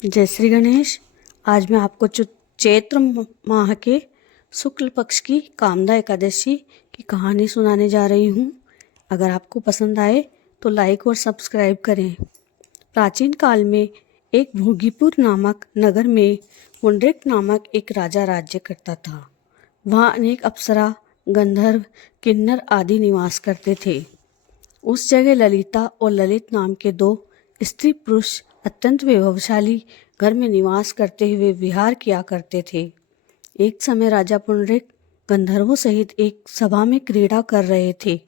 जय श्री गणेश। आज मैं आपको चैत्र माह के शुक्ल पक्ष की कामदा एकादशी की कहानी सुनाने जा रही हूँ। अगर आपको पसंद आए तो लाइक और सब्सक्राइब करें। प्राचीन काल में एक भोगीपुर नामक नगर में पुंडरीक नामक एक राजा राज्य करता था। वहाँ अनेक अप्सरा, गंधर्व, किन्नर आदि निवास करते थे। उस जगह ललिता और ललित नाम के दो स्त्री पुरुष अत्यंत वैभवशाली घर में निवास करते हुए विहार किया करते थे। एक समय राजा पुंडरीक गंधर्वों सहित एक सभा में क्रीड़ा कर रहे थे।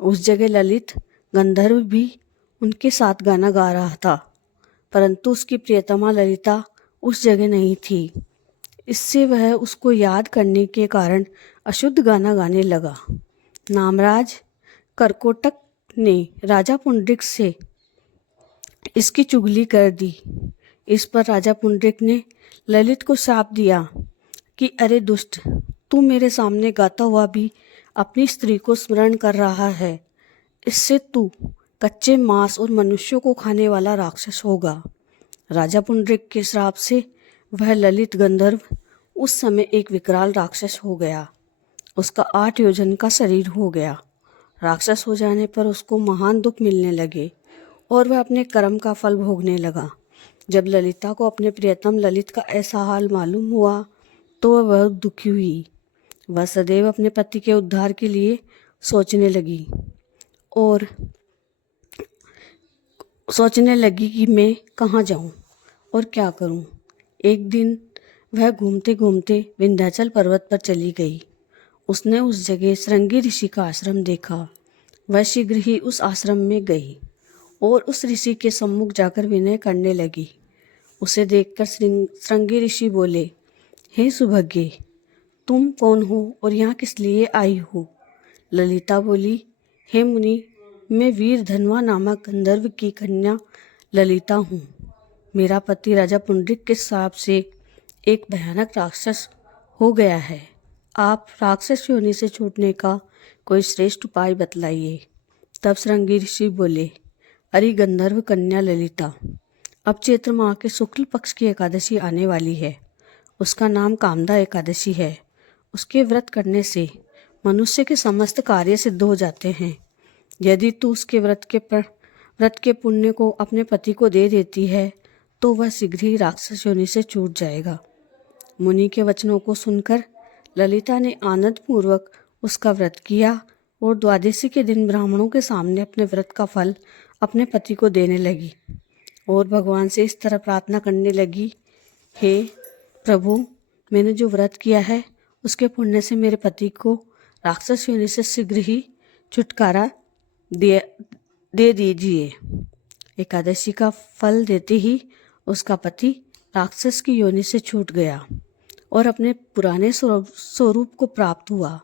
उस जगह ललित गंधर्व भी उनके साथ गाना गा रहा था, परंतु उसकी प्रियतमा ललिता उस जगह नहीं थी। इससे वह उसको याद करने के कारण अशुद्ध गाना गाने लगा। नामराज करकोटक ने राजा पुंडरीक से इसकी चुगली कर दी। इस पर राजा पुंडरीक ने ललित को शाप दिया कि अरे दुष्ट, तू मेरे सामने गाता हुआ भी अपनी स्त्री को स्मरण कर रहा है। इससे तू कच्चे मांस और मनुष्यों को खाने वाला राक्षस होगा। राजा पुंडरीक के श्राप से वह ललित गंधर्व उस समय एक विकराल राक्षस हो गया। उसका 8 योजन का शरीर हो गया। राक्षस हो जाने पर उसको महान दुख मिलने लगे और वह अपने कर्म का फल भोगने लगा। जब ललिता को अपने प्रियतम ललित का ऐसा हाल मालूम हुआ तो वह बहुत दुखी हुई। वह सदैव अपने पति के उद्धार के लिए सोचने लगी कि मैं कहाँ जाऊँ और क्या करूँ। एक दिन वह घूमते घूमते विंध्याचल पर्वत पर चली गई। उसने उस जगह श्रृंगी ऋषि का आश्रम देखा। वह शीघ्र ही उस आश्रम में गई और उस ऋषि के सम्मुख जाकर विनय करने लगी। उसे देखकर श्रृंगी ऋषि बोले, हे सुभगे, तुम कौन हो और यहाँ किस लिए आई हो? ललिता बोली, हे मुनि, मैं वीर धनवा नामक गंधर्व की कन्या ललिता हूँ। मेरा पति राजा पुंडरीक के शाप से एक भयानक राक्षस हो गया है। आप राक्षस योनि से छूटने का कोई श्रेष्ठ उपाय बतलाइए। तब श्रृंगी ऋषि बोले, अरे गंधर्व कन्या ललिता, अब चैत्र माह के शुक्ल पक्ष की एकादशी आने वाली है। उसका नाम कामदा एकादशी है। उसके व्रत करने से मनुष्य के समस्त कार्य सिद्ध हो जाते हैं। यदि तू उसके व्रत के पुण्य को अपने पति को दे देती है तो वह शीघ्र ही राक्षस योनि से छूट जाएगा। मुनि के वचनों को सुनकर ललिता ने आनंद पूर्वक उसका व्रत किया और द्वादशी के दिन ब्राह्मणों के सामने अपने व्रत का फल अपने पति को देने लगी और भगवान से इस तरह प्रार्थना करने लगी, हे प्रभु, मैंने जो व्रत किया है उसके पुण्य से मेरे पति को राक्षस योनि से शीघ्र ही छुटकारा दे दीजिए। एकादशी का फल देते ही उसका पति राक्षस की योनि से छूट गया और अपने पुराने स्वरूप को प्राप्त हुआ।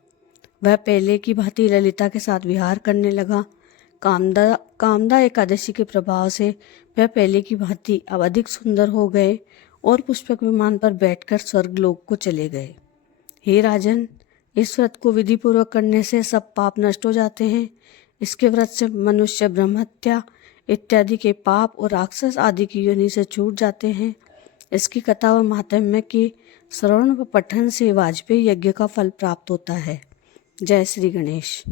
वह पहले की भांति ललिता के साथ विहार करने लगा। कामदा एकादशी के प्रभाव से वह पहले की भांति अब अधिक सुंदर हो गए और पुष्पक विमान पर बैठकर स्वर्गलोक को चले गए। हे राजन, इस व्रत को विधि पूर्वक करने से सब पाप नष्ट हो जाते हैं। इसके व्रत से मनुष्य ब्रह्म हत्या इत्यादि के पाप और राक्षस आदि की योनि से छूट जाते हैं। इसकी कथा व महात्म्य के श्रवण व पठन से वाजपेयी यज्ञ का फल प्राप्त होता है। जय श्री गणेश।